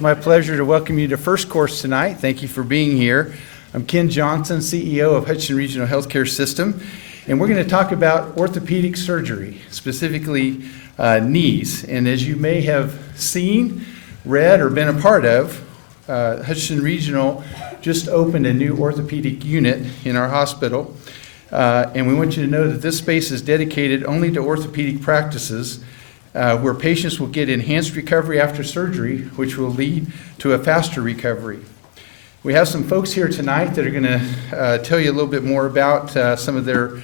It's my pleasure to welcome you to First Course tonight. Thank you for being here. I'm Ken Johnson, CEO of Hutchinson Regional Healthcare System, and we're going to talk about orthopedic surgery, specifically knees. And as you may have seen, read, or been a part of, Hutchinson Regional just opened a new orthopedic unit in our hospital. And we want you to know that this space is dedicated only to orthopedic practices where patients will get enhanced recovery after surgery, which will lead to a faster recovery. We have some folks here tonight that are going to tell you a little bit more about some of their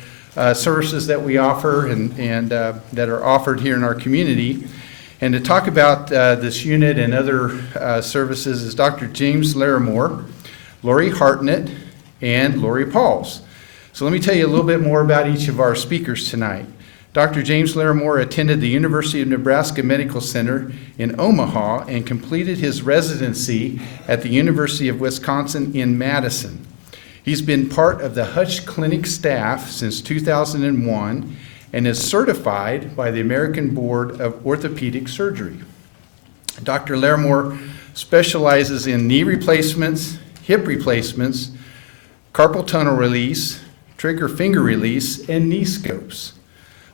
services that we offer and that are offered here in our community. And to talk about this unit and other services is Dr. James Larimore, Lori Hartnett, and Lori Pauls. So let me tell you a little bit more about each of our speakers tonight. Dr. James Larimore attended the University of Nebraska Medical Center in Omaha and completed his residency at the University of Wisconsin in Madison. He's been part of the Hutch Clinic staff since 2001 and is certified by the American Board of Orthopedic Surgery. Dr. Larimore specializes in knee replacements, hip replacements, carpal tunnel release, trigger finger release, and knee scopes.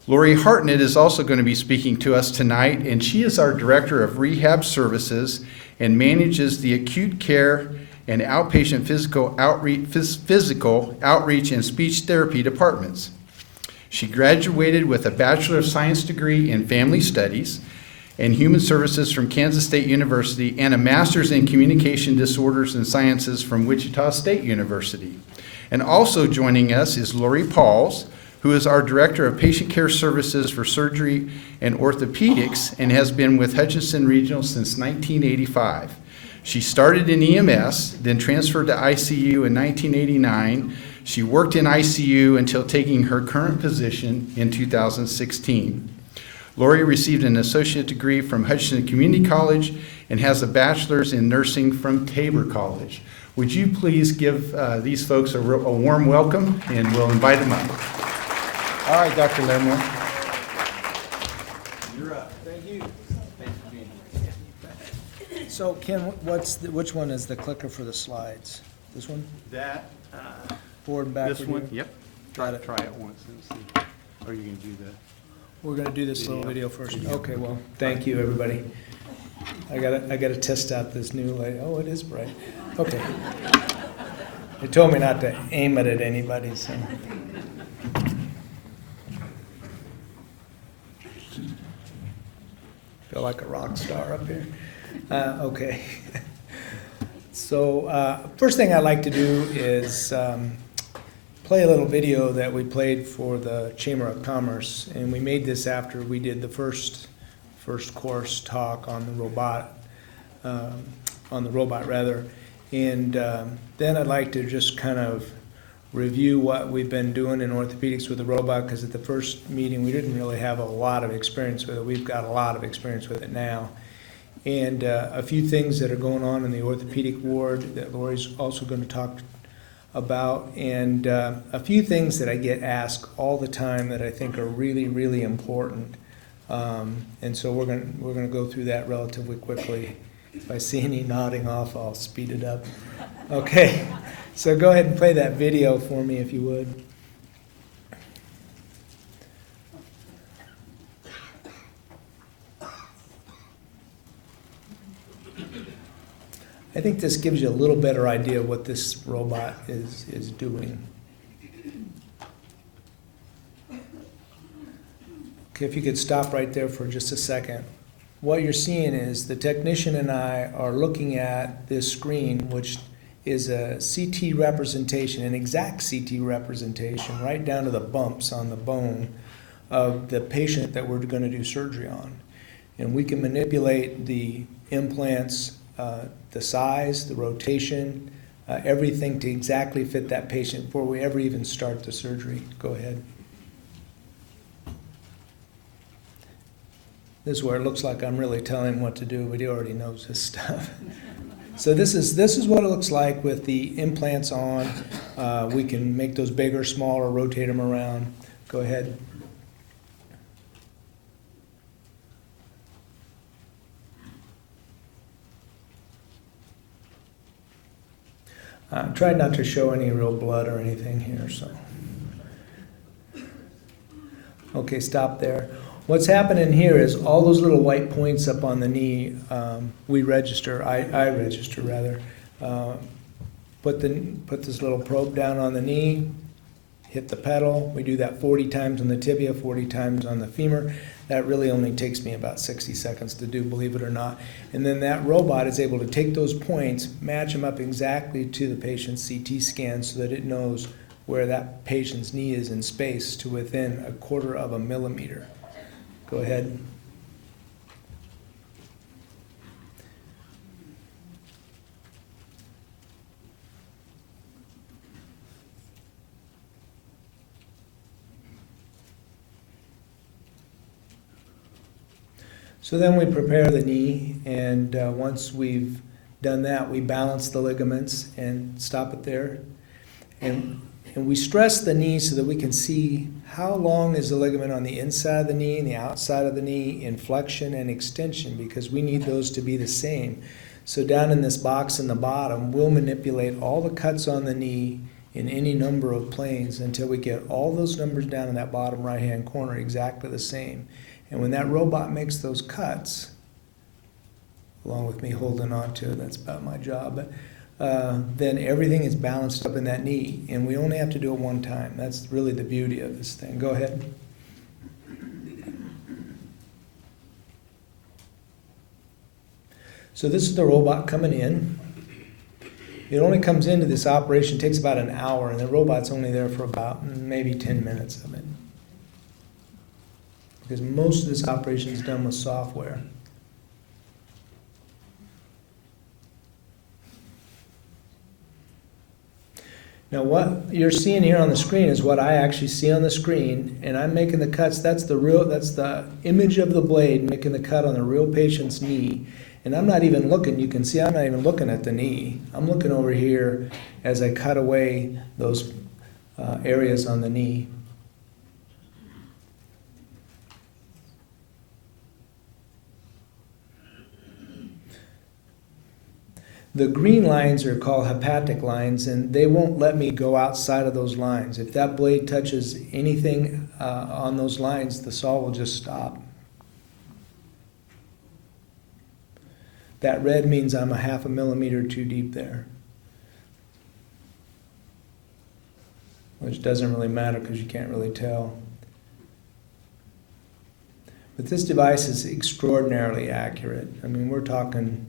Lori Hartnett is also going to be speaking to us tonight, and she is our Director of Rehab Services and manages the acute care and outpatient physical outreach and speech therapy departments. She graduated with a Bachelor of Science degree in Family Studies and Human Services from Kansas State University and a Master's in Communication Disorders and Sciences from Wichita State University. And also joining us is Lori Pauls, who is our Director of Patient Care Services for Surgery and Orthopedics and has been with Hutchinson Regional since 1985. She started in EMS, then transferred to ICU in 1989. She worked in ICU until taking her current position in 2016. Lori received an associate degree from Hutchinson Community College and has a bachelor's in nursing from Tabor College. Would you please give these folks a warm welcome, and we'll invite them up. All right, Dr. Larimore. You're up. Thank you. Thanks for being here. So, Ken, which one is the clicker for the slides? This one? That, Forward and backward? this one, here? yep. Try it once and see. Or you can do that. We're going to do this little video first. Okay, well, thank you, everybody. I gotta test out this new light. Oh, it is bright. Okay. They told me not to aim it at anybody, so. Feel like a rock star up here. Okay. So first thing I'd like to do is play a little video that we played for the Chamber of Commerce, and we made this after we did the first course talk on the robot, and then I'd like to just kind of review what we've been doing in orthopedics with the robot, because at the first meeting we didn't really have a lot of experience with it. We've got a lot of experience with it now. And a few things that are going on in the orthopedic ward that Lori's also going to talk about, and a few things that I get asked all the time that I think are really, really important. And so we're going to go through that relatively quickly. If I see any nodding off, I'll speed it up. Okay. So go ahead and play that video for me if you would. I think this gives you a little better idea of what this robot is doing. Okay, if you could stop right there for just a second. What you're seeing is the technician and I are looking at this screen, which is a CT representation, an exact CT representation, right down to the bumps on the bone of the patient that we're going to do surgery on. And we can manipulate the implants, the size, the rotation, everything to exactly fit that patient before we ever even start the surgery. Go ahead. This is where it looks like I'm really telling him what to do, but he already knows this stuff. So this is what it looks like with the implants on. We can make those bigger, smaller, rotate them around. Go ahead. Tried not to show any real blood or anything here, so. Okay, stop there. What's happening here is all those little white points up on the knee, I register rather. Put this little probe down on the knee, hit the pedal. We do that 40 times on the tibia, 40 times on the femur. That really only takes me about 60 seconds to do, believe it or not. And then that robot is able to take those points, match them up exactly to the patient's CT scan so that it knows where that patient's knee is in space to within 1/4 of a millimeter. Go ahead. So then we prepare the knee, and once we've done that, we balance the ligaments and stop it there. And we stress the knee so that we can see how long is the ligament on the inside of the knee and the outside of the knee in flexion and extension, because we need those to be the same. So down in this box in the bottom, we'll manipulate all the cuts on the knee in any number of planes until we get all those numbers down in that bottom right-hand corner exactly the same. And when that robot makes those cuts, along with me holding on to it, that's about my job, but then everything is balanced up in that knee, and we only have to do it one time. That's really the beauty of this thing. Go ahead. So this is the robot coming in. It only comes into this operation, takes about an hour, and the robot's only there for about maybe 10 minutes of it. Because most of this operation is done with software. Now what you're seeing here on the screen is what I actually see on the screen, and I'm making the cuts. That's the image of the blade making the cut on the real patient's knee. And I'm not even looking, you can see I'm not even looking at the knee. I'm looking over here as I cut away those areas on the knee. The green lines are called hepatic lines, and they won't let me go outside of those lines. If that blade touches anything on those lines, the saw will just stop. That red means I'm 1/2 millimeter too deep there. Which doesn't really matter because you can't really tell. But this device is extraordinarily accurate. I mean, we're talking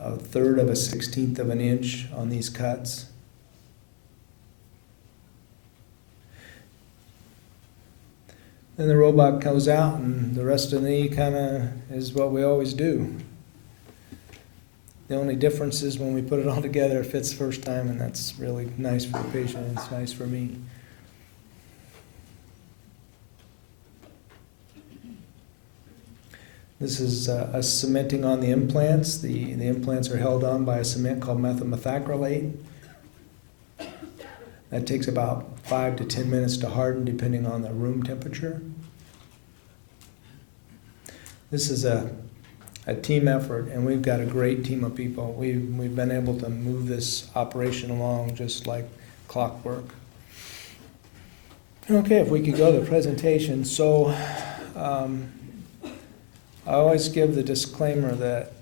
1/3 of a 1/16 of an inch on these cuts. Then the robot comes out, and the rest of the knee kind of is what we always do. The only difference is when we put it all together, it fits first time, and that's really nice for the patient, and it's nice for me. This is a cementing on the implants. The implants are held on by a cement called methyl methacrylate. That takes about 5 to 10 minutes to harden depending on the room temperature. This is a team effort, and we've got a great team of people. We've been able to move this operation along just like clockwork. Okay, if we could go to the presentation. So I always give the disclaimer that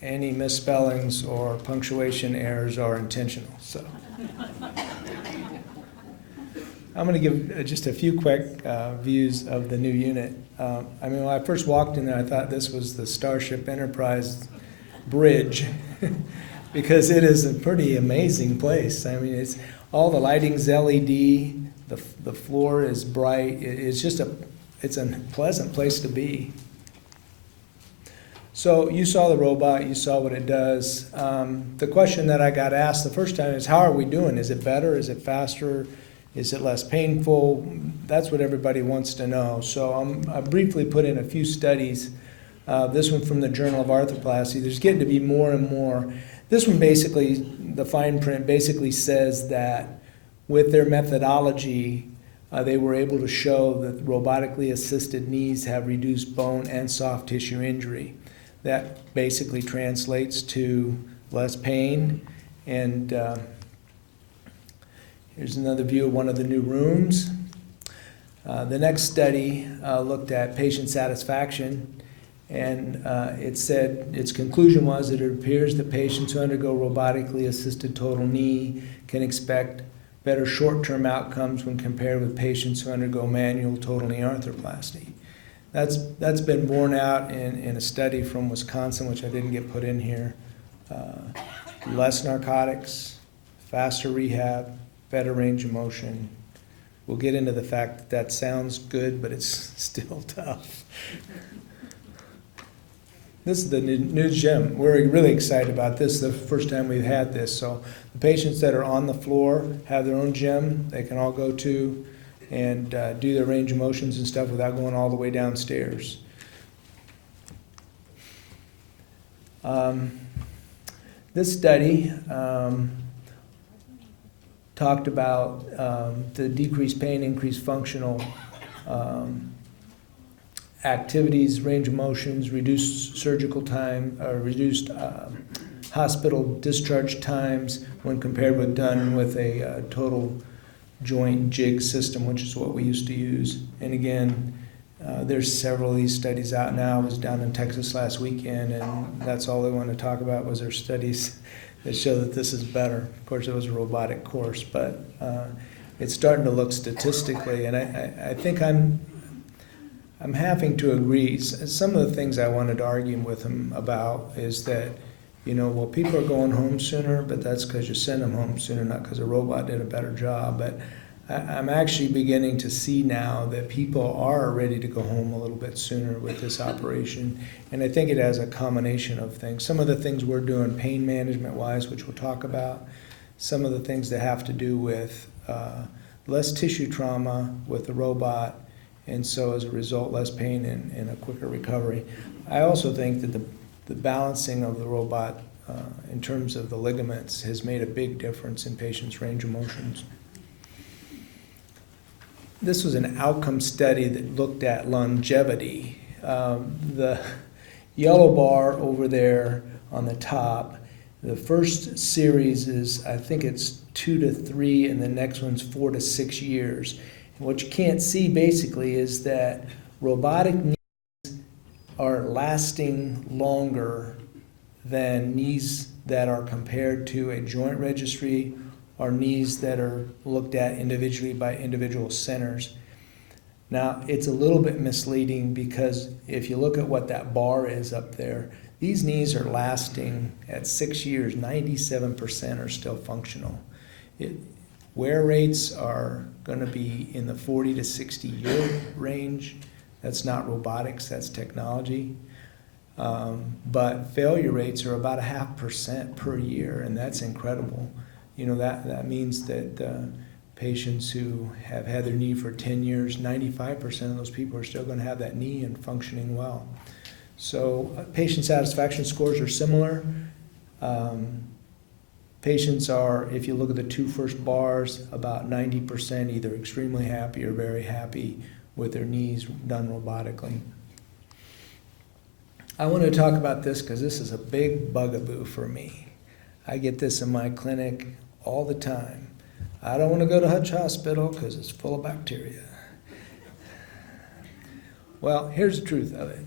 any misspellings or punctuation errors are intentional. So I'm going to give just a few quick views of the new unit. I mean, when I first walked in there, I thought this was the Starship Enterprise bridge because it is a pretty amazing place. I mean, it's all the lighting's LED, the floor is bright. It's just it's a pleasant place to be. So you saw the robot, you saw what it does. The question that I got asked the first time is, how are we doing? Is it better? Is it faster? Is it less painful? That's what everybody wants to know. So I briefly put in a few studies. This one from the Journal of Arthroplasty. There's getting to be more and more. This one basically, the fine print basically says that with their methodology, they were able to show that robotically assisted knees have reduced bone and soft tissue injury. That basically translates to less pain and Here's another view of one of the new rooms. The next study looked at patient satisfaction, and it said its conclusion was that it appears that patients who undergo robotically assisted total knee can expect better short-term outcomes when compared with patients who undergo manual total knee arthroplasty. That's been borne out in a study from Wisconsin, which I didn't get put in here. Less narcotics, faster rehab, better range of motion. We'll get into the fact that that sounds good, but it's still tough. This is the new gym. We're really excited about this. The first time we've had this. So the patients that are on the floor have their own gym they can all go to and do their range of motions and stuff without going all the way downstairs. This study talked about the decreased pain, increased functional activities, range of motions, reduced surgical time, reduced hospital discharge times when compared with done with a total joint jig system, which is what we used to use. And again, there's several of these studies out now. I was down in Texas last weekend, and that's all they wanted to talk about was their studies that show that this is better. Of course, it was a robotic course, but it's starting to look statistically, and I think I'm having to agree. Some of the things I wanted to argue with him about is that, well, people are going home sooner, but that's because you send them home sooner, not because a robot did a better job. But I'm actually beginning to see now that people are ready to go home a little bit sooner with this operation. And I think it has a combination of things. Some of the things we're doing pain management-wise, which we'll talk about. Some of the things that have to do with less tissue trauma with the robot, and so as a result, less pain and a quicker recovery. I also think that the balancing of the robot in terms of the ligaments has made a big difference in patients' range of motions. This was an outcome study that looked at longevity. The yellow bar over there on the top, the first series is, I think it's 2 to 3, and the next one's 4 to 6 years. And what you can't see basically is that robotic knees are lasting longer than knees that are compared to a joint registry or knees that are looked at individually by individual centers. Now, it's a little bit misleading because if you look at what that bar is up there, these knees are lasting at 6 years, 97% are still functional. Wear rates are going to be in the 40 to 60 year range. That's not robotics, that's technology. But failure rates are about 0.5% per year, and that's incredible. That means that patients who have had their knee for 10 years, 95% of those people are still going to have that knee and functioning well. So patient satisfaction scores are similar. Patients are, if you look at the 2 first bars, about 90% either extremely happy or very happy with their knees done robotically. I want to talk about this because this is a big bugaboo for me. I get this in my clinic all the time. I don't want to go to Hutch Hospital because it's full of bacteria. Well, here's the truth of it.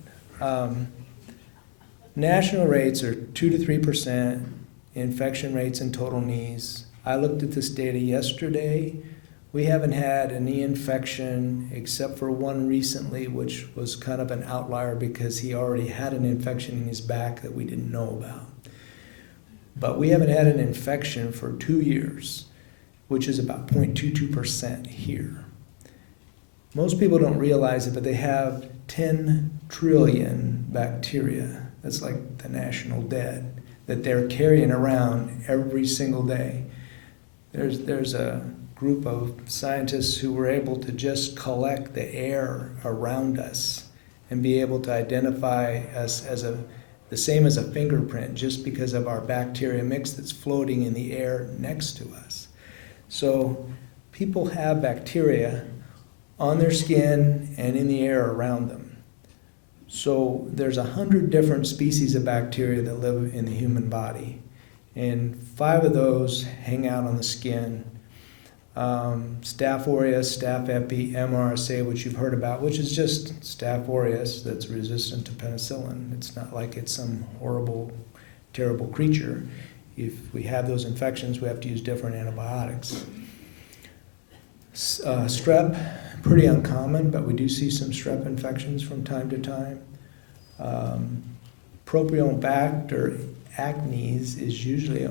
National rates are 2 to 3% infection rates in total knees. I looked at this data yesterday. We haven't had a knee infection except for one recently, which was kind of an outlier because he already had an infection in his back that we didn't know about. But we haven't had an infection for 2 years, which is about 0.22% here. Most people don't realize it, but they have 10 trillion bacteria. That's like the national debt that they're carrying around every single day. There's a group of scientists who were able to just collect the air around us and be able to identify us as the same as a fingerprint just because of our bacteria mix that's floating in the air next to us. So people have bacteria on their skin and in the air around them. So there's 100 different species of bacteria that live in the human body, and 5 of those hang out on the skin. Staph aureus, staph epi, MRSA, which you've heard about, which is just staph aureus that's resistant to penicillin. It's not like it's some horrible, terrible creature. If we have those infections, we have to use different antibiotics. Strep, pretty uncommon, but we do see some strep infections from time to time. Propionibacter acnes is usually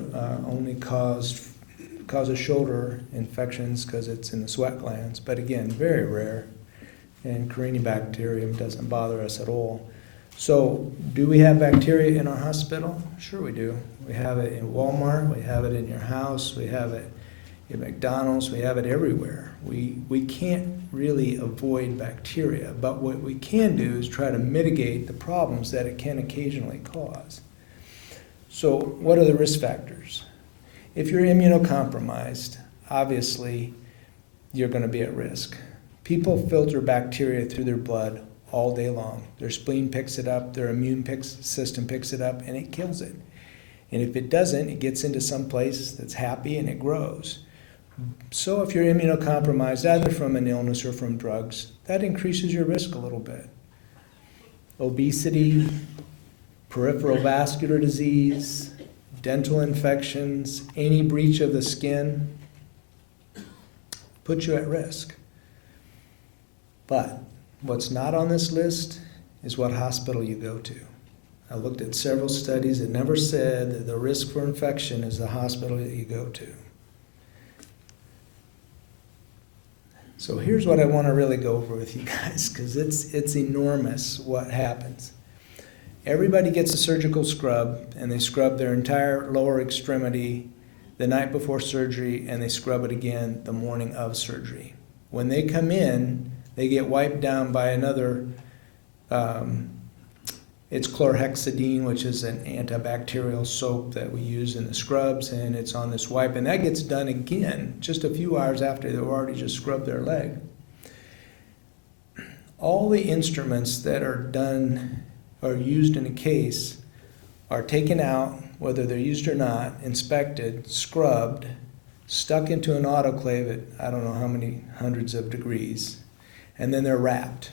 only causes shoulder infections because it's in the sweat glands, but again, very rare. And Corynebacterium doesn't bother us at all. So, do we have bacteria in our hospital? Sure we do. We have it in Walmart, we have it in your house, we have it at McDonald's, we have it everywhere. We can't really avoid bacteria, but what we can do is try to mitigate the problems that it can occasionally cause. So, what are the risk factors? If you're immunocompromised, obviously you're going to be at risk. People filter bacteria through their blood all day long. Their spleen picks it up, their immune system picks it up, and it kills it. And if it doesn't, it gets into some place that's happy and it grows. So if you're immunocompromised, either from an illness or from drugs, that increases your risk a little bit. Obesity, peripheral vascular disease, dental infections, any breach of the skin put you at risk. But what's not on this list is what hospital you go to. I looked at several studies that never said that the risk for infection is the hospital that you go to. So here's what I want to really go over with you guys, because it's enormous what happens. Everybody gets a surgical scrub, and they scrub their entire lower extremity the night before surgery, and they scrub it again the morning of surgery. When they come in, they get wiped down by another, it's chlorhexidine, which is an antibacterial soap that we use in the scrubs, and it's on this wipe, and that gets done again just a few hours after they've already just scrubbed their leg. All the instruments that are done or used in a case are taken out, whether they're used or not, inspected, scrubbed, stuck into an autoclave at I don't know how many hundreds of degrees, and then they're wrapped.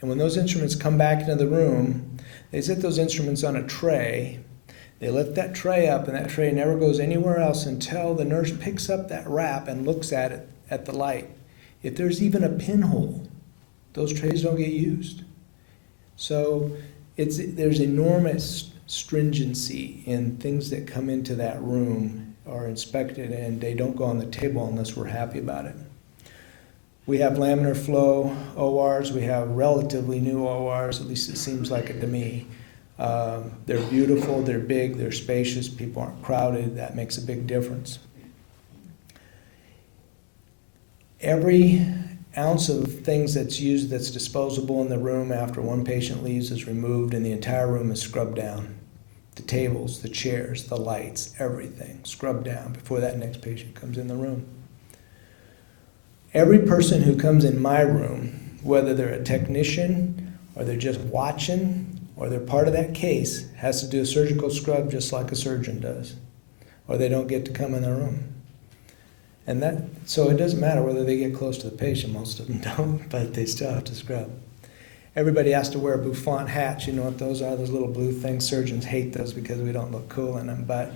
And when those instruments come back into the room, they set those instruments on a tray. They lift that tray up, and that tray never goes anywhere else until the nurse picks up that wrap and looks at it at the light. If there's even a pinhole, those trays don't get used. So there's enormous stringency in things that come into that room are inspected, and they don't go on the table unless we're happy about it. We have laminar flow ORs. We have relatively new ORs, at least it seems like it to me. They're beautiful, they're big, they're spacious, people aren't crowded. That makes a big difference. Every ounce of things that's used that's disposable in the room after one patient leaves is removed, and the entire room is scrubbed down. The tables, the chairs, the lights, everything scrubbed down before that next patient comes in the room. Every person who comes in my room, whether they're a technician or they're just watching or they're part of that case, has to do a surgical scrub just like a surgeon does, or they don't get to come in the room. And so it doesn't matter whether they get close to the patient, most of them don't, but they still have to scrub. Everybody has to wear bouffant hats. You know what those are, those little blue things. Surgeons hate those because we don't look cool in them, but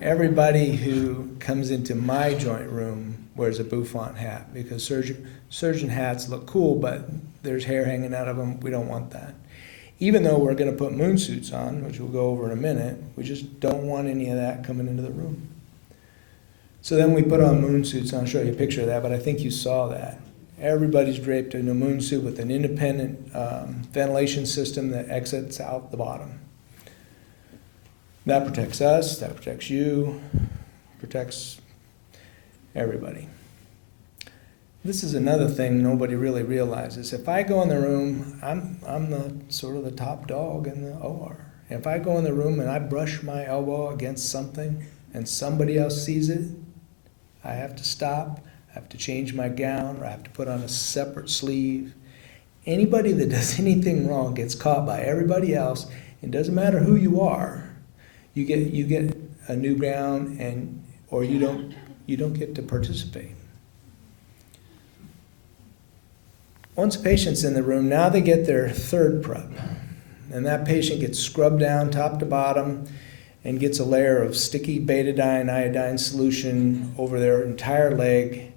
everybody who comes into my joint room wears a bouffant hat, because surgeon hats look cool, but there's hair hanging out of them. We don't want that. Even though we're going to put moon suits on, which we'll go over in a minute, we just don't want any of that coming into the room. So then we put on moon suits. I'll show you a picture of that, but I think you saw that. Everybody's draped in a moon suit with an independent ventilation system that exits out the bottom. That protects us, that protects you, protects everybody. This is another thing nobody really realizes. If I go in the room, I'm the sort of the top dog in the OR. If I go in the room and I brush my elbow against something and somebody else sees it, I have to stop, I have to change my gown, or I have to put on a separate sleeve. Anybody that does anything wrong gets caught by everybody else. It doesn't matter who you are. You get a new gown, or you don't get to participate. Once a patient's in the room, now they get their third prep. And that patient gets scrubbed down top to bottom and gets a layer of sticky betadine iodine solution over their entire leg.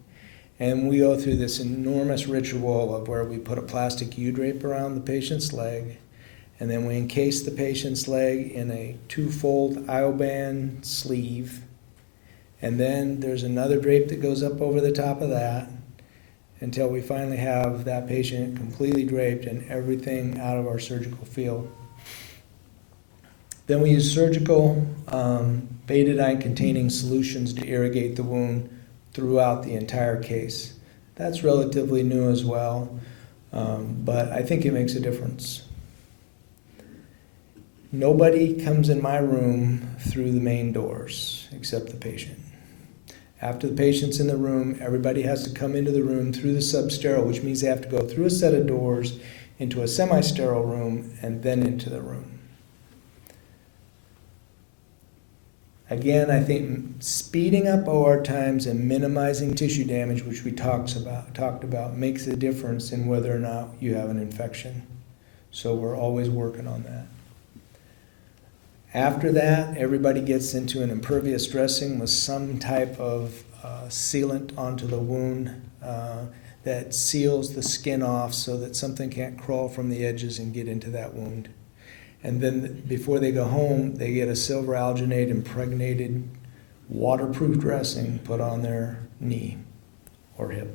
And we go through this enormous ritual of where we put a plastic U-drape around the patient's leg, and then we encase the patient's leg in a 2-fold Ioban sleeve. And then there's another drape that goes up over the top of that until we finally have that patient completely draped and everything out of our surgical field. Then we use surgical betadine-containing solutions to irrigate the wound throughout the entire case. That's relatively new as well, but I think it makes a difference. Nobody comes in my room through the main doors except the patient. After the patient's in the room, everybody has to come into the room through the substerile, which means they have to go through a set of doors into a semi-sterile room and then into the room. Again, I think speeding up OR times and minimizing tissue damage, which we talked about, makes a difference in whether or not you have an infection. So we're always working on that. After that, everybody gets into an impervious dressing with some type of sealant onto the wound that seals the skin off so that something can't crawl from the edges and get into that wound. And then before they go home, they get a silver alginate impregnated waterproof dressing put on their knee or hip.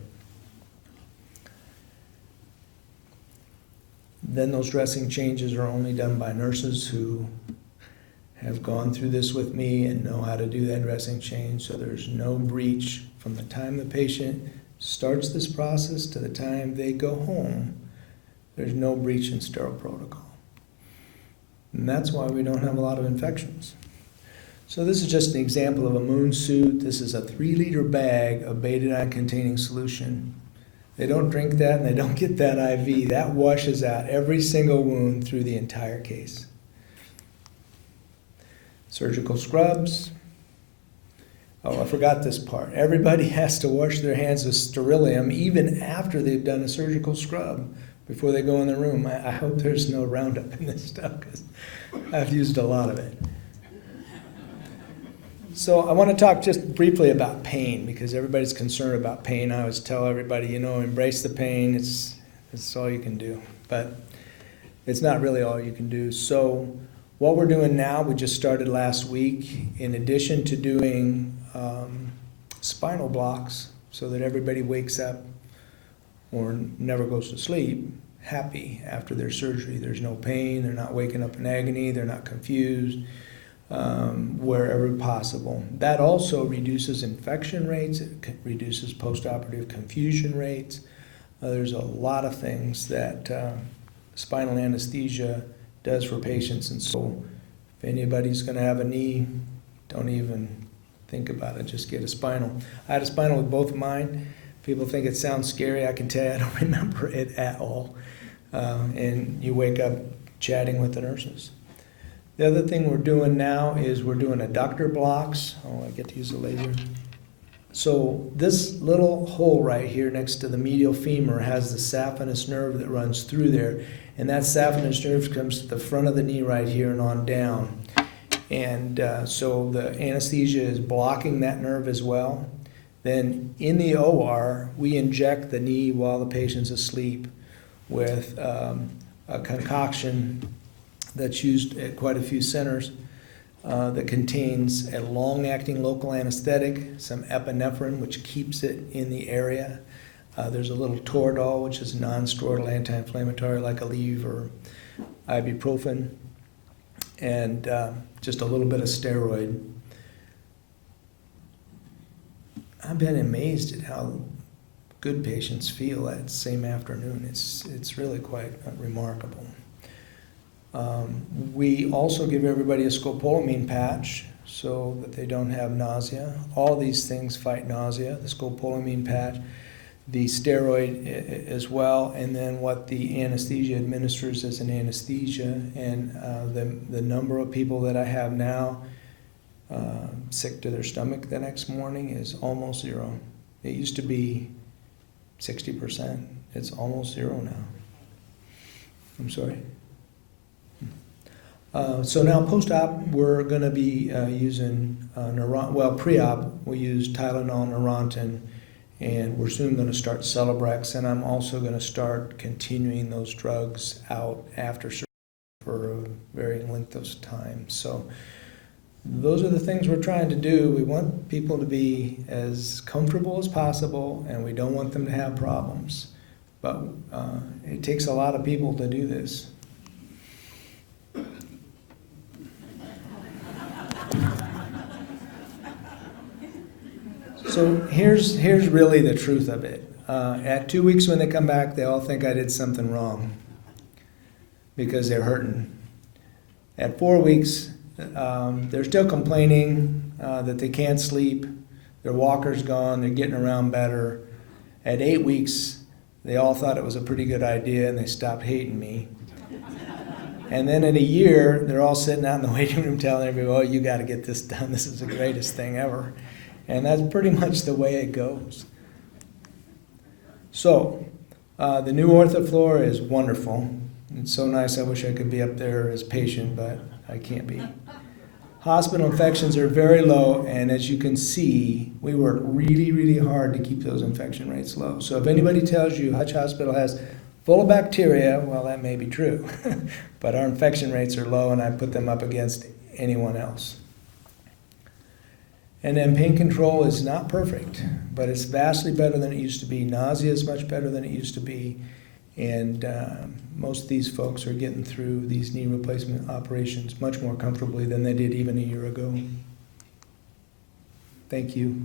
Then those dressing changes are only done by nurses who have gone through this with me and know how to do that dressing change, so there's no breach from the time the patient starts this process to the time they go home. There's no breach in sterile protocol. And that's why we don't have a lot of infections. So this is just an example of a moon suit. This is a 3-liter bag of betadine-containing solution. They don't drink that and they don't get that IV. That washes out every single wound through the entire case. Surgical scrubs. Oh, I forgot this part. Everybody has to wash their hands with sterilium even after they've done a surgical scrub before they go in the room. I hope there's no Roundup in this stuff because I've used a lot of it. So I want to talk just briefly about pain because everybody's concerned about pain. I always tell everybody, embrace the pain. It's all you can do. But it's not really all you can do. So what we're doing now, we just started last week, in addition to doing spinal blocks so that everybody wakes up or never goes to sleep happy after their surgery. There's no pain, they're not waking up in agony, they're not confused, wherever possible. That also reduces infection rates, it reduces postoperative confusion rates. There's a lot of things that spinal anesthesia does for patients, and so if anybody's going to have a knee, don't even think about it, just get a spinal. I had a spinal with both of mine. People think it sounds scary. I can tell you I don't remember it at all. And you wake up chatting with the nurses. The other thing we're doing now is we're doing adductor blocks. Oh, I get to use the laser. So this little hole right here next to the medial femur has the saphenous nerve that runs through there. And that saphenous nerve comes to the front of the knee right here and on down. And so the anesthesia is blocking that nerve as well. Then in the OR, we inject the knee while the patient's asleep with a concoction that's used at quite a few centers that contains a long-acting local anesthetic, some epinephrine, which keeps it in the area. There's a little Toradol, which is a non-steroidal anti-inflammatory like Aleve or ibuprofen, and just a little bit of steroid. I've been amazed at how good patients feel that same afternoon. It's really quite remarkable. We also give everybody a scopolamine patch so that they don't have nausea. All these things fight nausea, the scopolamine patch, the steroid as well, and then what the anesthesia administers as an anesthesia. And the number of people that I have now sick to their stomach the next morning is almost zero. It used to be 60%. It's almost zero now. I'm sorry. So now post-op, we're going to be using pre-op, we use Tylenol, Neurontin, and we're soon going to start Celebrex, and I'm also going to start continuing those drugs out after surgery for a varying length of time. So those are the things we're trying to do. We want people to be as comfortable as possible, and we don't want them to have problems. But it takes a lot of people to do this. So here's really the truth of it. At 2 weeks when they come back, they all think I did something wrong because they're hurting. At 4 weeks, they're still complaining that they can't sleep, their walker's gone, they're getting around better. At 8 weeks, they all thought it was a pretty good idea and they stopped hating me. And then in a year, they're all sitting out in the waiting room telling everybody, oh, you got to get this done. This is the greatest thing ever. And that's pretty much the way it goes. So, the new OrthoFloor is wonderful. It's so nice, I wish I could be up there as patient, but I can't be. Hospital infections are very low, and as you can see, we work really, really hard to keep those infection rates low. So if anybody tells you Hutch Hospital has full of bacteria, well, that may be true. But our infection rates are low, and I put them up against anyone else. And then pain control is not perfect, but it's vastly better than it used to be. Nausea is much better than it used to be. And most of these folks are getting through these knee replacement operations much more comfortably than they did even a year ago. Thank you.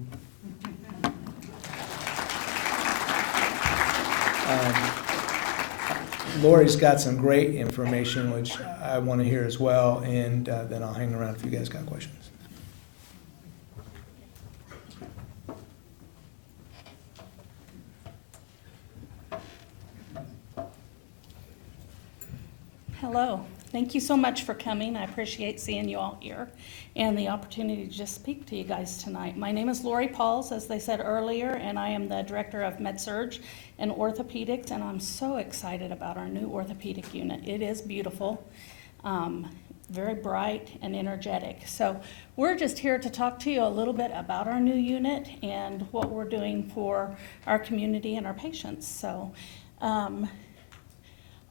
Lori's got some great information, which I want to hear as well, and then I'll hang around if you guys got questions. Hello. Thank you so much for coming. I appreciate seeing you all here and the opportunity to just speak to you guys tonight. My name is Lori Pauls, as they said earlier, and I am the Director of Med-Surg and Orthopedics, and I'm so excited about our new orthopedic unit. It is beautiful, very bright and energetic. So we're just here to talk to you a little bit about our new unit and what we're doing for our community and our patients. So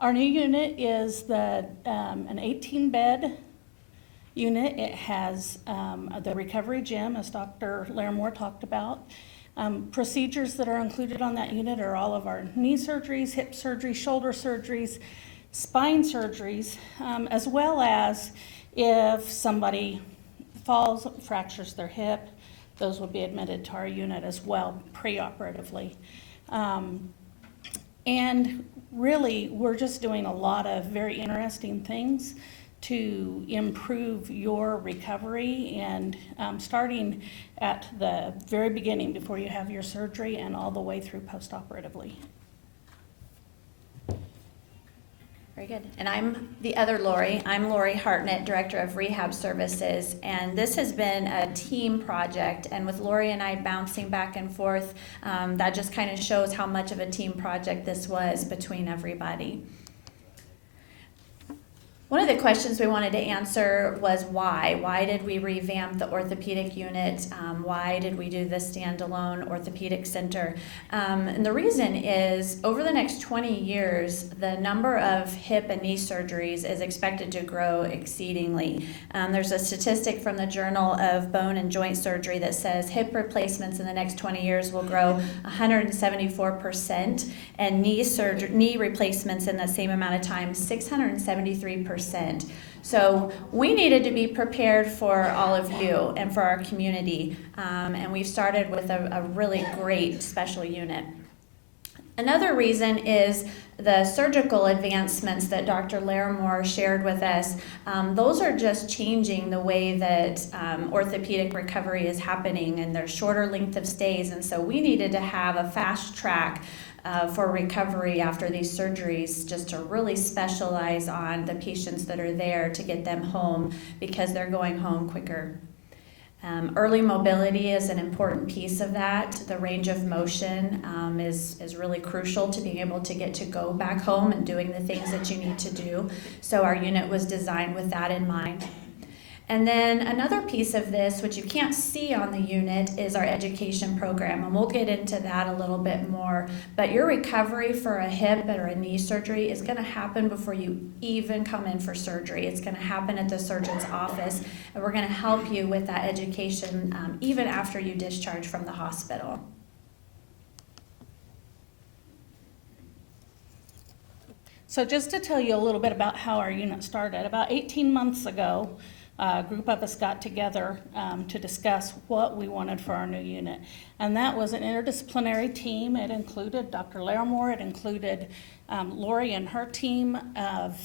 our new unit is an 18-bed unit. It has the recovery gym, as Dr. Larimore talked about. Procedures that are included on that unit are all of our knee surgeries, hip surgeries, shoulder surgeries, spine surgeries, as well as if somebody falls, fractures their hip, those will be admitted to our unit as well, preoperatively. And really, we're just doing a lot of very interesting things to improve your recovery, and starting at the very beginning before you have your surgery and all the way through postoperatively. Very good. And I'm the other Lori. I'm Lori Hartnett, Director of Rehab Services, and this has been a team project, and with Lori and I bouncing back and forth, that just kind of shows how much of a team project this was between everybody. One of the questions we wanted to answer was why? Why did we revamp the orthopedic unit? Why did we do the standalone orthopedic center? And the reason is, over the next 20 years, the number of hip and knee surgeries is expected to grow exceedingly. There's a statistic from the Journal of Bone and Joint Surgery that says hip replacements in the next 20 years will grow 174%, and knee replacements in the same amount of time, 673%. So we needed to be prepared for all of you and for our community, and we've started with a really great special unit. Another reason is the surgical advancements that Dr. Larimore shared with us. Those are just changing the way that orthopedic recovery is happening, and there's shorter length of stays, and so we needed to have a fast track for recovery after these surgeries, just to really specialize on the patients that are there to get them home, because they're going home quicker. Early mobility is an important piece of that. The range of motion is really crucial to being able to get to go back home and doing the things that you need to do. So our unit was designed with that in mind. And then another piece of this, which you can't see on the unit, is our education program, and we'll get into that a little bit more. But your recovery for a hip or a knee surgery is going to happen before you even come in for surgery. It's going to happen at the surgeon's office, and we're going to help you with that education even after you discharge from the hospital. So just to tell you a little bit about how our unit started, about 18 months ago, a group of us got together to discuss what we wanted for our new unit. And that was an interdisciplinary team. It included Dr. Larimore, it included Lori and her team of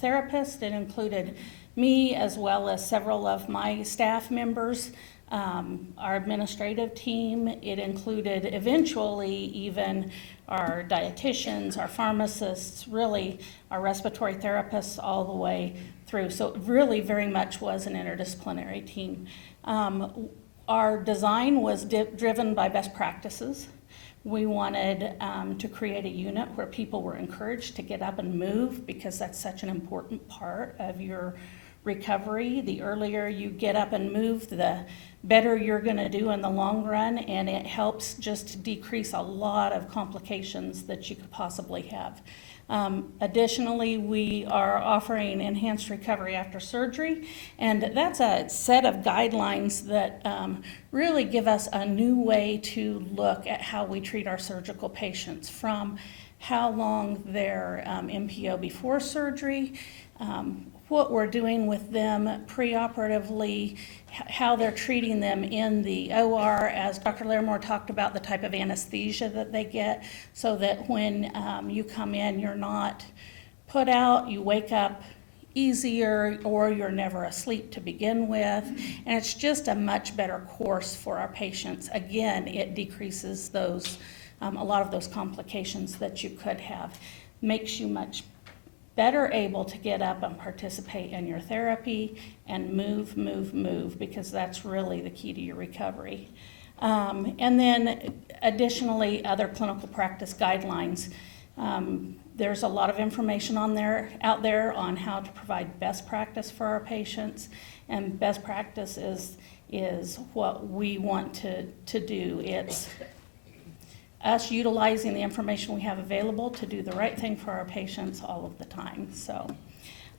therapists, it included me as well as several of my staff members, our administrative team. It included eventually even our dietitians, our pharmacists, really our respiratory therapists all the way through. So it really very much was an interdisciplinary team. Our design was driven by best practices. We wanted to create a unit where people were encouraged to get up and move, because that's such an important part of your recovery. The earlier you get up and move, the better you're going to do in the long run, and it helps just decrease a lot of complications that you could possibly have. Additionally, we are offering enhanced recovery after surgery, and that's a set of guidelines that really give us a new way to look at how we treat our surgical patients, from how long they're MPO before surgery, what we're doing with them preoperatively, how they're treating them in the OR, as Dr. Larimore talked about, the type of anesthesia that they get, so that when you come in, you're not put out, you wake up easier, or you're never asleep to begin with. And it's just a much better course for our patients. Again, it decreases those, a lot of those complications that you could have. Makes you much better able to get up and participate in your therapy and move, because that's really the key to your recovery. And then additionally, other clinical practice guidelines. There's a lot of information out there on how to provide best practice for our patients, and best practice is what we want to do. It's us utilizing the information we have available to do the right thing for our patients all of the time. So,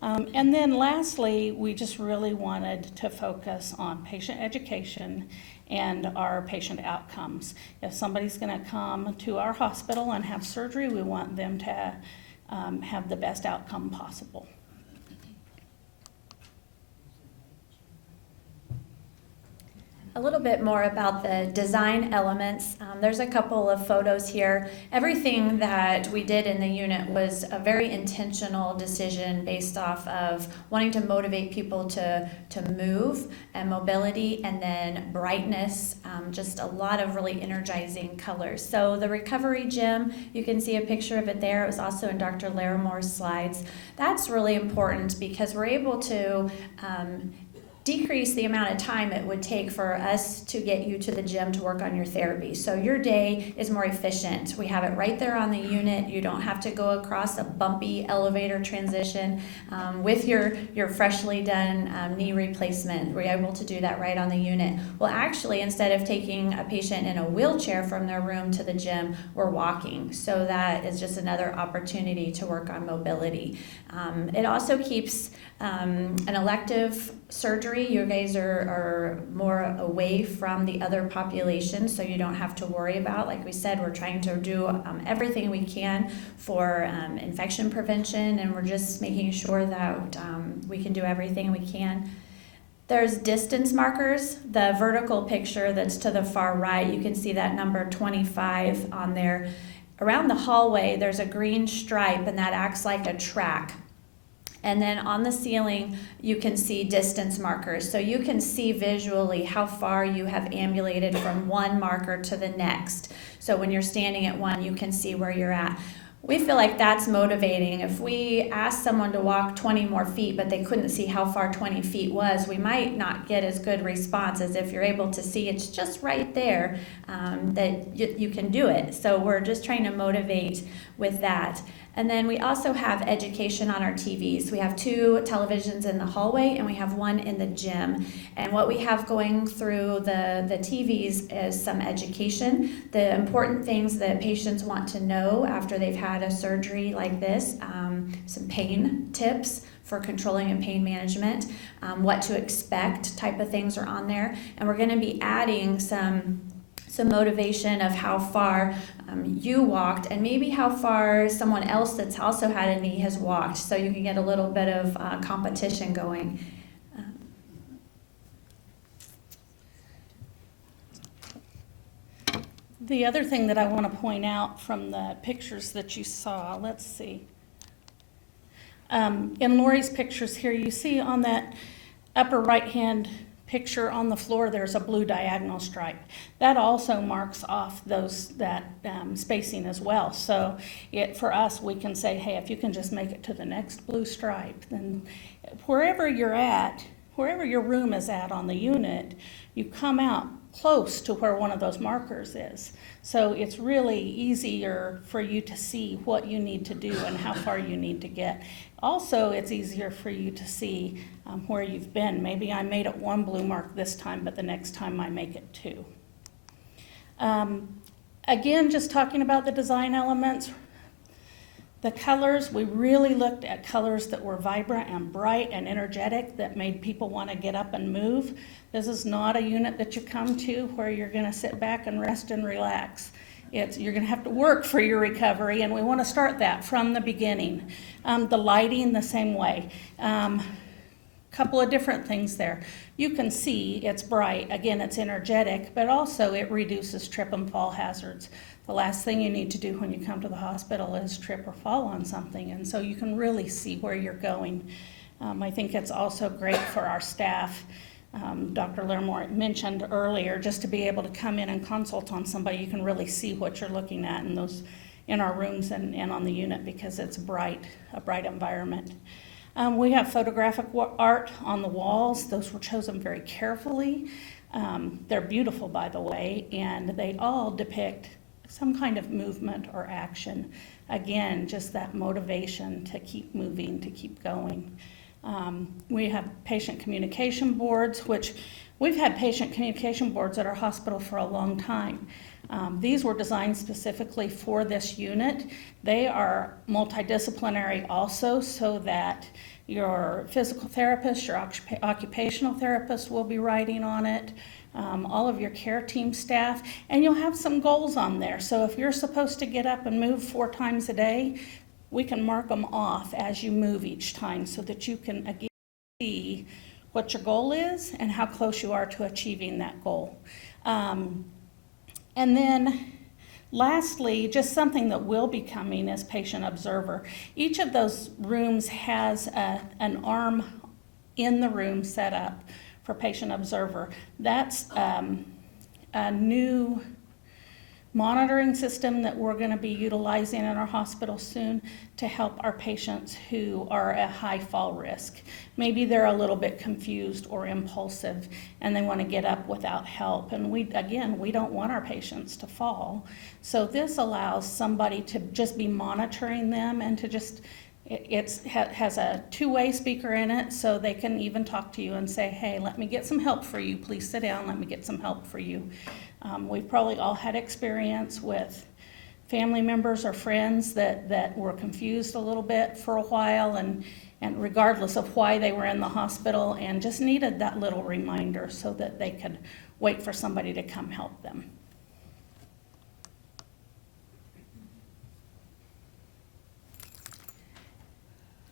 and then lastly, we just really wanted to focus on patient education and our patient outcomes. If somebody's going to come to our hospital and have surgery, we want them to have the best outcome possible. A little bit more about the design elements. There's a couple of photos here. Everything that we did in the unit was a very intentional decision based off of wanting to motivate people to move and mobility, and then brightness, just a lot of really energizing colors. So the recovery gym, you can see a picture of it there. It was also in Dr. Larimore's slides. That's really important because we're able to decrease the amount of time it would take for us to get you to the gym to work on your therapy. So your day is more efficient. We have it right there on the unit. You don't have to go across a bumpy elevator transition with your freshly done knee replacement. We're able to do that right on the unit. Well, actually, instead of taking a patient in a wheelchair from their room to the gym, we're walking. So that is just another opportunity to work on mobility. It also keeps an elective surgery. You guys are more away from the other population, so you don't have to worry about, like we said, we're trying to do everything we can for infection prevention, and we're just making sure that we can do everything we can. There's distance markers. The vertical picture that's to the far right, you can see that number 25 on there. Around the hallway, there's a green stripe, and that acts like a track. And then on the ceiling, you can see distance markers. So you can see visually how far you have ambulated from one marker to the next. So when you're standing at one, you can see where you're at. we feel like that's motivating. If we ask someone to walk 20 more feet, but they couldn't see how far 20 feet was, we might not get as good response as if you're able to see it's just right there, that you can do it. So we're just trying to motivate with that. And then we also have education on our TVs. We have 2 televisions in the hallway and we have 1 in the gym. And what we have going through the TVs is some education, the important things that patients want to know after they've had a surgery like this, some pain tips for controlling and pain management, what to expect type of things are on there. And we're going to be adding some motivation of how far you walked and maybe how far someone else that's also had a knee has walked, so you can get a little bit of competition going. The other thing that I want to point out from the pictures that you saw, let's see. In Lori's pictures here, you see on that upper right-hand picture on the floor, there's a blue diagonal stripe. That also marks off that spacing as well. So for us, we can say, hey, if you can just make it to the next blue stripe, then wherever you're at, wherever your room is at on the unit, you come out close to where one of those markers is. So it's really easier for you to see what you need to do and how far you need to get. Also, it's easier for you to see where you've been. Maybe I made it 1 blue mark this time, but the next time I make it 2. Again, just talking about the design elements, the colors, we really looked at colors that were vibrant and bright and energetic that made people want to get up and move. This is not a unit that you come to where you're going to sit back and rest and relax. You're going to have to work for your recovery, and we want to start that from the beginning. The lighting, the same way. Couple of different things there. You can see it's bright. Again, it's energetic, but also it reduces trip and fall hazards. The last thing you need to do when you come to the hospital is trip or fall on something, and so you can really see where you're going. I think it's also great for our staff. Dr. Larimore mentioned earlier, just to be able to come in and consult on somebody, you can really see what you're looking at in our rooms and on the unit, because it's a bright environment. We have photographic art on the walls. Those were chosen very carefully. They're beautiful, by the way, and they all depict some kind of movement or action. Again, just that motivation to keep moving, to keep going. We have patient communication boards, which we've had patient communication boards at our hospital for a long time. These were designed specifically for this unit. They are multidisciplinary also, so that your physical therapist, your occupational therapist will be writing on it, all of your care team staff, and you'll have some goals on there. So if you're supposed to get up and move 4 times a day, we can mark them off as you move each time so that you can again see what your goal is and how close you are to achieving that goal. And then lastly, just something that will be coming is patient observer. Each of those rooms has an arm in the room set up for patient observer. That's a new monitoring system that we're going to be utilizing in our hospital soon to help our patients who are at high fall risk. Maybe they're a little bit confused or impulsive and they want to get up without help. And we don't want our patients to fall. So this allows somebody to just be monitoring them and to just, it has a 2-way speaker in it, so they can even talk to you and say, hey, let me get some help for you. Please sit down, let me get some help for you. We've probably all had experience with family members or friends that were confused a little bit for a while, and regardless of why they were in the hospital, and just needed that little reminder so that they could wait for somebody to come help them.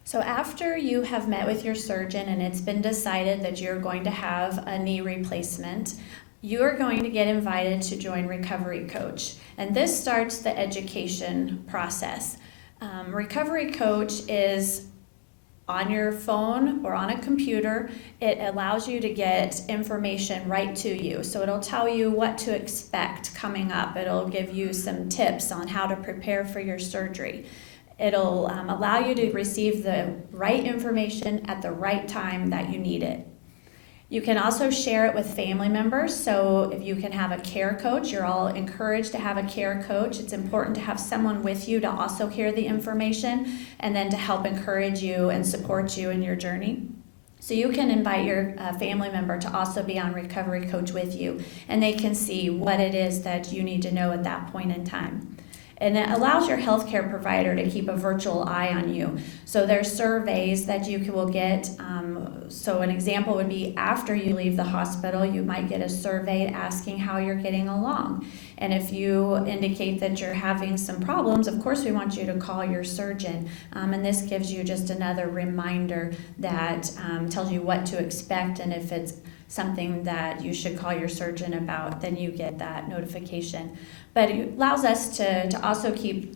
So after you have met with your surgeon and it's been decided that you're going to have a knee replacement, you're going to get invited to join Recovery Coach. And this starts the education process. Recovery Coach is on your phone or on a computer. It allows you to get information right to you. So it'll tell you what to expect coming up. It'll give you some tips on how to prepare for your surgery. It'll allow you to receive the right information at the right time that you need it. You can also share it with family members. So if you can have a care coach, you're all encouraged to have a care coach. It's important to have someone with you to also hear the information and then to help encourage you and support you in your journey. So you can invite your family member to also be on Recovery Coach with you, and they can see what it is that you need to know at that point in time. And it allows your healthcare provider to keep a virtual eye on you. So there's surveys that you will get. So an example would be after you leave the hospital, you might get a survey asking how you're getting along. And if you indicate that you're having some problems, of course we want you to call your surgeon. And this gives you just another reminder that tells you what to expect, and if it's something that you should call your surgeon about, then you get that notification. But it allows us to also keep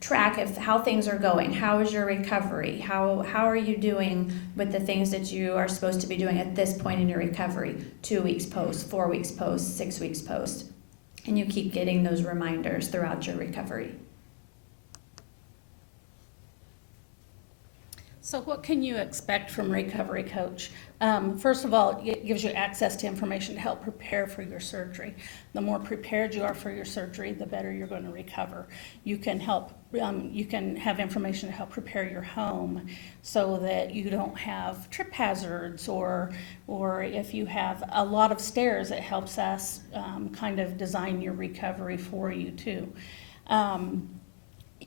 track of how things are going. How is your recovery? How are you doing with the things that you are supposed to be doing at this point in your recovery? 2 weeks post, 4 weeks post, 6 weeks post. And you keep getting those reminders throughout your recovery. So what can you expect from Recovery Coach? First of all, it gives you access to information to help prepare for your surgery. The more prepared you are for your surgery, the better you're going to recover. You can have information to help prepare your home so that you don't have trip hazards, or if you have a lot of stairs, it helps us kind of design your recovery for you too.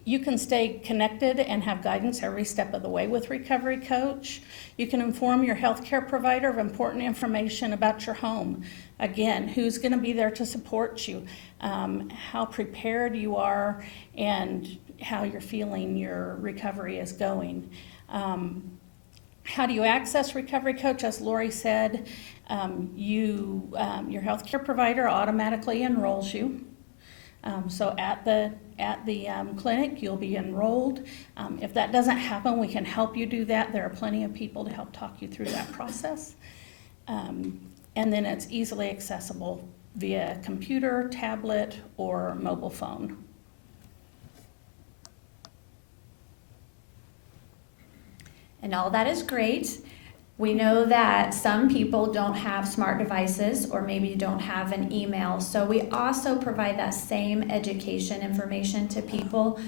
You can stay connected and have guidance every step of the way with Recovery Coach. You can inform your healthcare provider of important information about your home. Again, who's going to be there to support you, how prepared you are, and how you're feeling your recovery is going. How do you access Recovery Coach? As Lori said, your healthcare provider automatically enrolls you. So at the clinic, you'll be enrolled. If that doesn't happen, we can help you do that. There are plenty of people to help talk you through that process. And then it's easily accessible via computer, tablet, or mobile phone. And all that is great. We know that some people don't have smart devices or maybe don't have an email, so we also provide that same education information to people.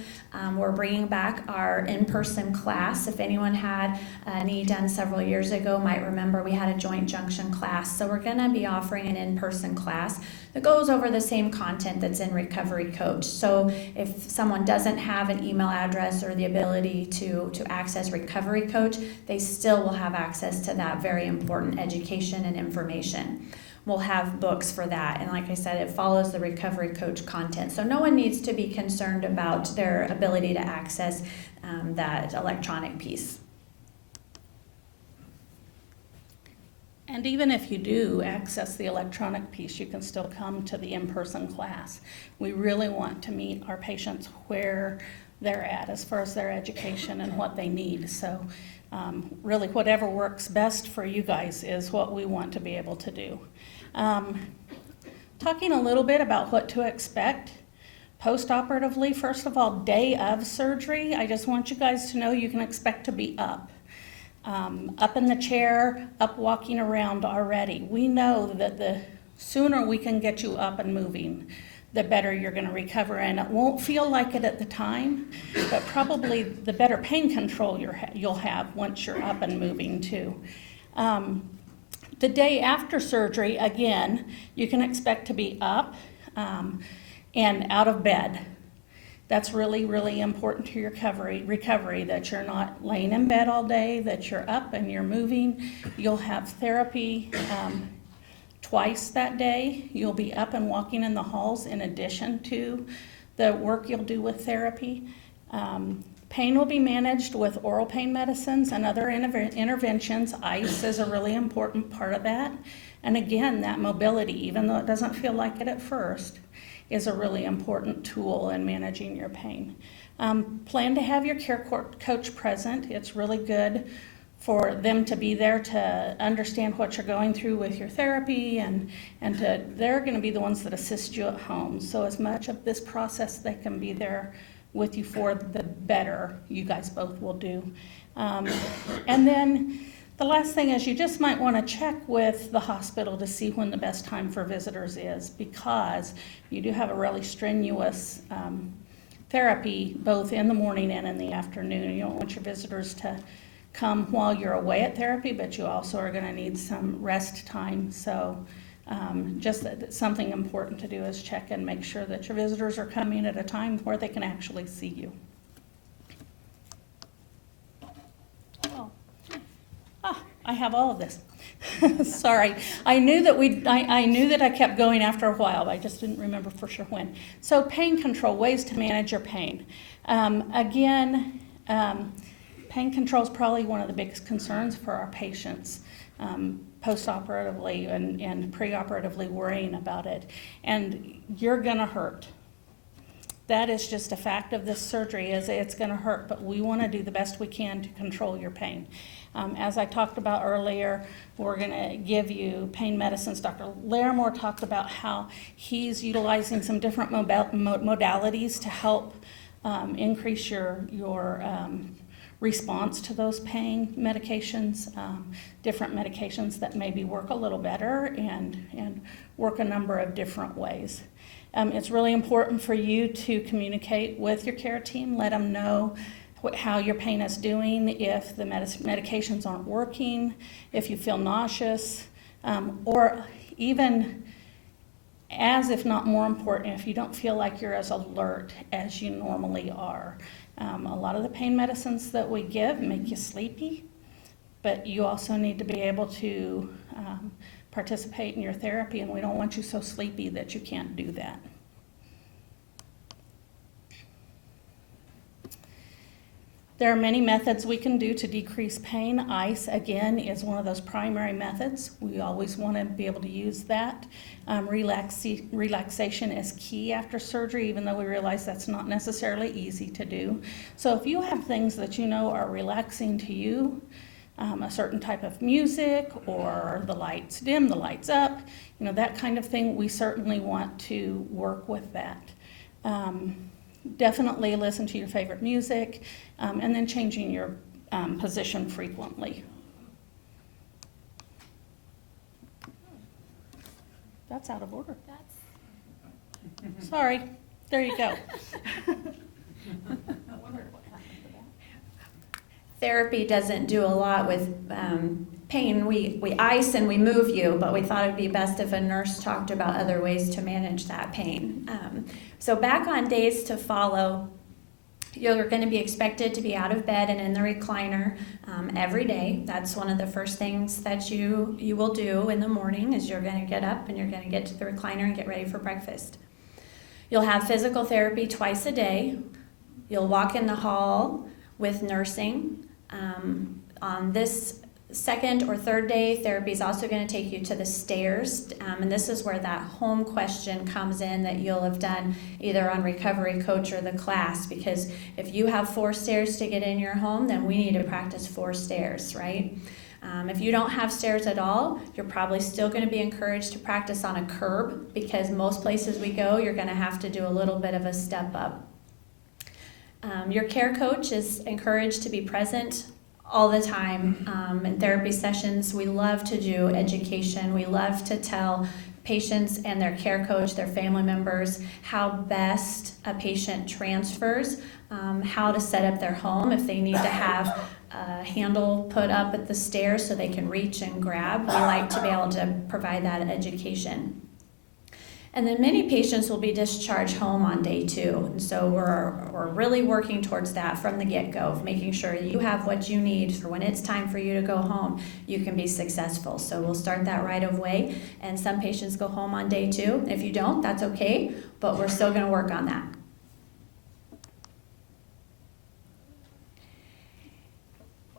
We're bringing back our in-person class. If anyone had a knee done several years ago might remember we had a joint junction class, so we're going to be offering an in-person class that goes over the same content that's in Recovery Coach. So if someone doesn't have an email address or the ability to access Recovery Coach, they still will have access to that very important education and information. We'll have books for that, and like I said, it follows the Recovery Coach content. So no one needs to be concerned about their ability to access that electronic piece. And even if you do access the electronic piece, you can still come to the in-person class. We really want to meet our patients where they're at as far as their education and what they need. So really whatever works best for you guys is what we want to be able to do. Talking a little bit about what to expect post-operatively. First of all, day of surgery, I just want you guys to know you can expect to be up in the chair, up walking around already. We know that the sooner we can get you up and moving, the better you're going to recover, and it won't feel like it at the time, but probably the better pain control you'll have once you're up and moving too. The day after surgery, again, you can expect to be up and out of bed. That's really, really important to your recovery, that you're not laying in bed all day, that you're up and you're moving. You'll have therapy twice that day. You'll be up and walking in the halls in addition to the work you'll do with therapy. Pain will be managed with oral pain medicines and other interventions. Ice is a really important part of that. And again, that mobility, even though it doesn't feel like it at first, is a really important tool in managing your pain. Plan to have your care coach present. It's really good for them to be there to understand what you're going through with your therapy, and they're going to be the ones that assist you at home. So as much of this process they can be there with you for, the better you guys both will do. And then the last thing is you just might want to check with the hospital to see when the best time for visitors is, because you do have a really strenuous therapy both in the morning and in the afternoon. You don't want your visitors to come while you're away at therapy, but you also are going to need some rest time. So just something important to do is check and make sure that your visitors are coming at a time where they can actually see you. Oh. I have all of this. Sorry, I knew that I kept going after a while, but I just didn't remember for sure when. So pain control, ways to manage your pain. Pain control is probably one of the biggest concerns for our patients, post-operatively and pre-operatively worrying about it. And you're gonna hurt. That is just a fact of this surgery, is it's gonna hurt, but we wanna do the best we can to control your pain. As I talked about earlier, we're gonna give you pain medicines. Dr. Larimore talked about how he's utilizing some different modalities to help increase your response to those pain medications, different medications that maybe work a little better and work a number of different ways. It's really important for you to communicate with your care team, let them know how your pain is doing, if the medications aren't working, if you feel nauseous, or even as if not more important, if you don't feel like you're as alert as you normally are. A lot of the pain medicines that we give make you sleepy, but you also need to be able to participate in your therapy, and we don't want you so sleepy that you can't do that. There are many methods we can do to decrease pain. Ice, again, is one of those primary methods. We always want to be able to use that. Relaxation is key after surgery, even though we realize that's not necessarily easy to do. So if you have things that you know are relaxing to you, a certain type of music, or the lights dim, the lights up, that kind of thing, we certainly want to work with that. Definitely listen to your favorite music, and then changing your position frequently. That's out of order. Sorry. There you go. Therapy doesn't do a lot with pain. We ice and we move you, but we thought it'd be best if a nurse talked about other ways to manage that pain. So back on days to follow, you're going to be expected to be out of bed and in the recliner every day. That's one of the first things that you will do in the morning, is you're going to get up and you're going to get to the recliner and get ready for breakfast. You'll have physical therapy twice a day. You'll walk in the hall with nursing. On this second or third day, therapy is also going to take you to the stairs, and this is where that home question comes in that you'll have done either on Recovery Coach or the class, because if you have 4 stairs to get in your home, then we need to practice 4 stairs, right? If you don't have stairs at all, you're probably still going to be encouraged to practice on a curb, because most places we go, you're going to have to do a little bit of a step up. Your care coach is encouraged to be present all the time. In therapy sessions, we love to do education. We love to tell patients and their care coach, their family members, how best a patient transfers, how to set up their home if they need to have a handle put up at the stairs so they can reach and grab. We like to be able to provide that education. And then many patients will be discharged home on day 2. And so we're really working towards that from the get-go, making sure you have what you need for when it's time for you to go home, you can be successful. So we'll start that right away. And some patients go home on day 2. If you don't, that's okay, but we're still going to work on that.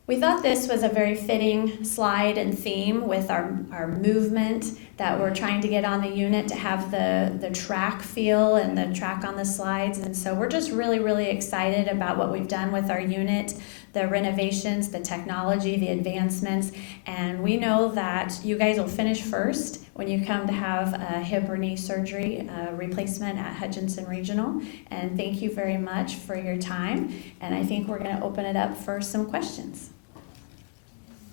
We thought this was a very fitting slide and theme with our movement that we're trying to get on the unit to have the track feel and the track on the slides. And so we're just really, really excited about what we've done with our unit, the renovations, the technology, the advancements. And we know that you guys will finish first when you come to have a hip or knee surgery replacement at Hutchinson Regional. And thank you very much for your time. And I think we're going to open it up for some questions.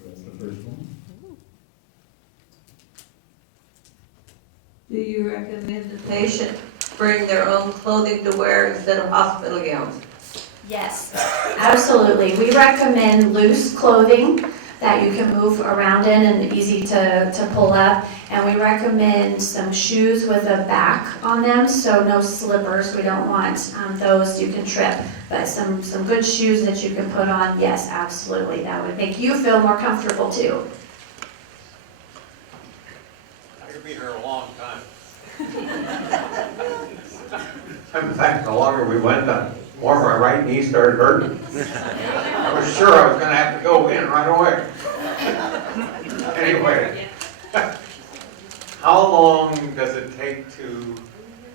That's the first one. Do you recommend the patient bring their own clothing to wear instead of hospital gowns? Yes, absolutely. We recommend loose clothing that you can move around in and easy to pull up. And we recommend some shoes with a back on them, so no slippers. We don't want those you can trip. But some good shoes that you can put on, yes, absolutely. That would make you feel more comfortable too. I could be here a long time. In fact, the longer we went, the more my right knee started hurting. I was sure I was gonna have to go in right away. Anyway, how long does it take to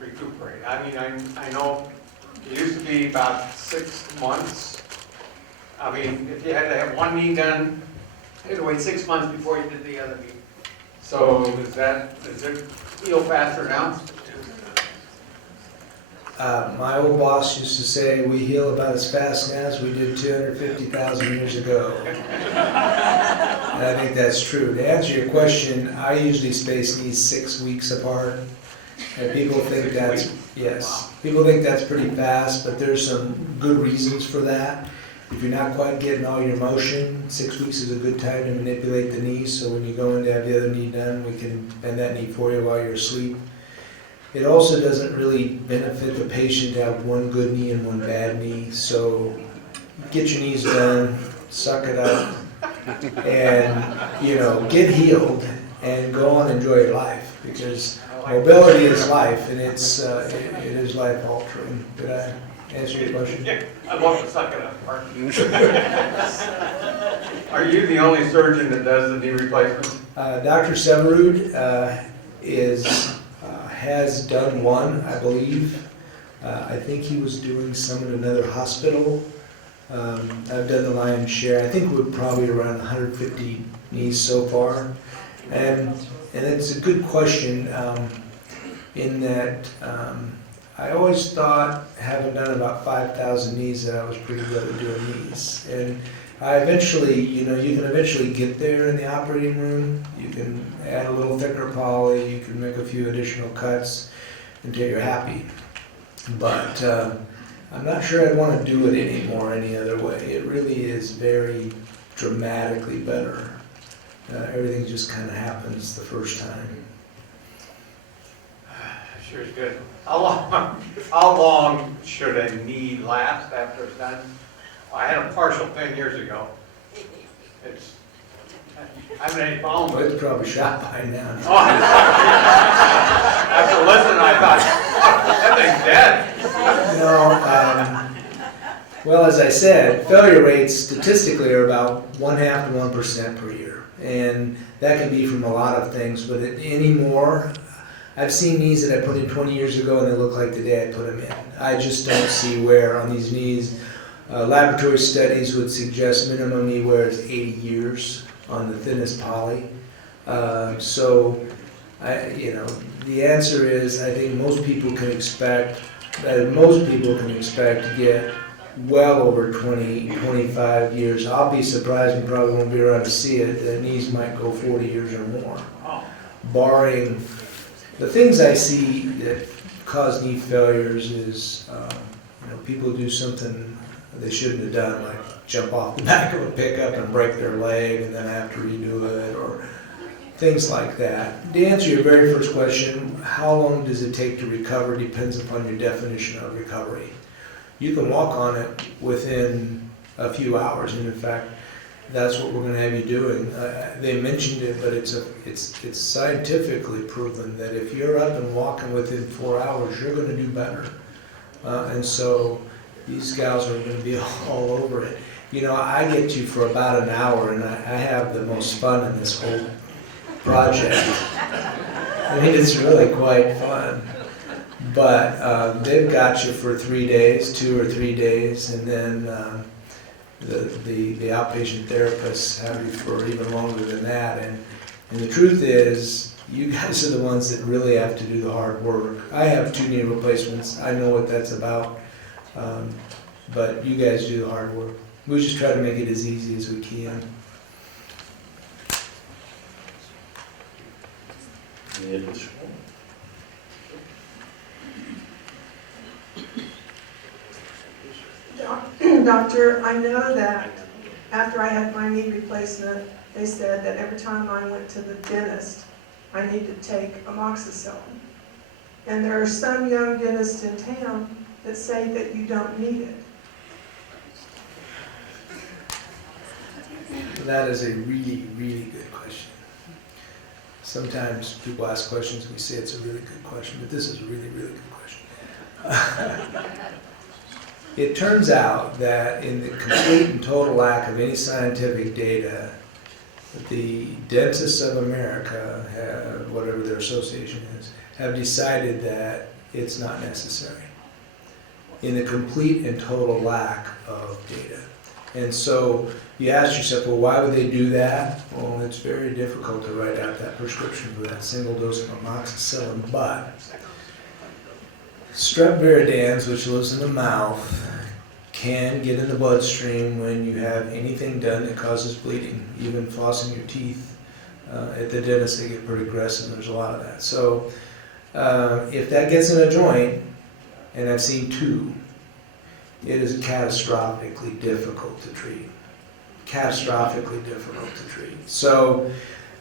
recuperate? I mean, I know it used to be about 6 months. I mean, if you had to have one knee done, you had to wait 6 months before you did the other knee. So does it heal faster now? My old boss used to say we heal about as fast now as we did 250,000 years ago. And I think that's true. To answer your question, I usually space knees 6 weeks apart. And people think that's, yes, people think that's pretty fast, but there's some good reasons for that. If you're not quite getting all your motion, 6 weeks is a good time to manipulate the knee, so when you go in to have the other knee done, we can bend that knee for you while you're asleep. It also doesn't really benefit the patient to have one good knee and one bad knee, so get your knees done, suck it up, and, get healed and go on and enjoy your life, because mobility is life, and it is life altering. Did I answer your question? Yeah, I love the suck it up part. Are you the only surgeon that does the knee replacements? Dr. Severud has done one, I believe. I think he was doing some in another hospital. I've done the lion's share. I think we're probably around 150 knees so far. And it's a good question in that I always thought, having done about 5,000 knees, that I was pretty good at doing knees. And I eventually, you can eventually get there in the operating room. You can add a little thicker poly, you can make a few additional cuts until you're happy. But I'm not sure I'd want to do it anymore any other way. It really is very dramatically better. Everything just kind of happens the first time. Sure is good. How long should a knee last after it's done? I had a partial 10 years ago. I haven't had any problem Well, with it. it's probably shot by now. Oh, after listening, I thought, that thing's dead. Well, as I said, failure rates statistically are about 0.5 to 1% per year. And that can be from a lot of things, but anymore, I've seen knees that I put in 20 years ago and they look like the day I put them in. I just don't see wear on these knees. Laboratory studies would suggest minimum knee wear is 80 years on the thinnest poly. The answer is I think most people can expect to get well over 20, 25 years. I'll be surprised and probably won't be around to see it. The knees might go 40 years or more, barring the things I see that cause knee failures is people do something they shouldn't have done, like jump off the back of a pickup and break their leg and then have to redo it, or things like that. To answer your very first question, how long does it take to recover depends upon your definition of recovery. You can walk on it within a few hours, and in fact, that's what we're going to have you doing. They mentioned it, but it's scientifically proven that if you're up and walking within 4 hours, you're going to do better. And so these gals are going to be all over it. You know, I get you for about an hour, and I have the most fun in this whole project. I mean, it's really quite fun. But they've got you for 3 days, 2 or 3 days, and then the outpatient therapists have you for even longer than that. And the truth is, you guys are the ones that really have to do the hard work. I have 2 knee replacements. I know what that's about. But you guys do the hard work. We just try to make it as easy as we can. Any additional? Doctor, I know that after I had my knee replacement, they said that every time I went to the dentist, I need to take amoxicillin. And there are some young dentists in town that say that you don't need it. That is a really, really good question. Sometimes people ask questions, we say it's a really good question, but this is a really, really good question. It turns out that in the complete and total lack of any scientific data, the Dentists of America, have, whatever their association is, have decided that it's not necessary. In the complete and total lack of data. And so you ask yourself, well, why would they do that? Well, it's very difficult to write out that prescription for that single dose of amoxicillin, but strep viridans, which lives in the mouth, can get in the bloodstream when you have anything done that causes bleeding, even flossing your teeth. At the dentist, they get pretty aggressive. There's a lot of that. So if that gets in a joint, and I've seen 2, it is catastrophically difficult to treat. Catastrophically difficult to treat. So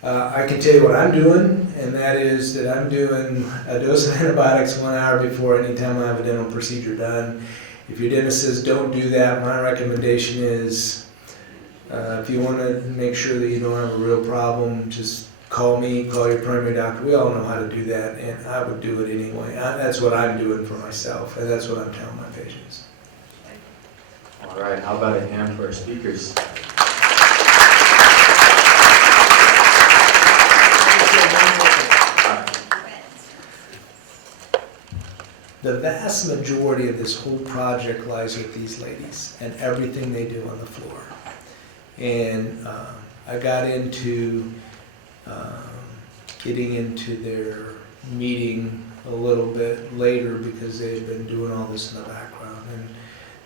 I can tell you what I'm doing, and that is that I'm doing a dose of antibiotics 1 hour before any time I have a dental procedure done. If your dentist says don't do that, my recommendation is if you want to make sure that you don't have a real problem, just call me, call your primary doctor. We all know how to do that, and I would do it anyway. That's what I'm doing for myself, and that's what I'm telling my patients. All right, how about a hand for our speakers? The vast majority of this whole project lies with these ladies and everything they do on the floor. And I got into getting into their meeting a little bit later because they had been doing all this in the background. And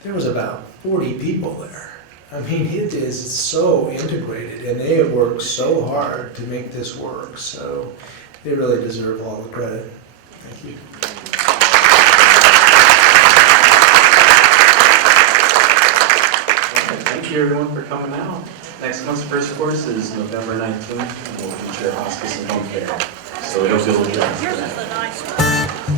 there was about 40 people there. I mean, it is so integrated, and they have worked so hard to make this work. So they really deserve all the credit. Thank you. Thank you everyone for coming out. Next month's first course is November 19th, and we'll feature hospice and home care. So it'll be a little different. Yours is a nice one.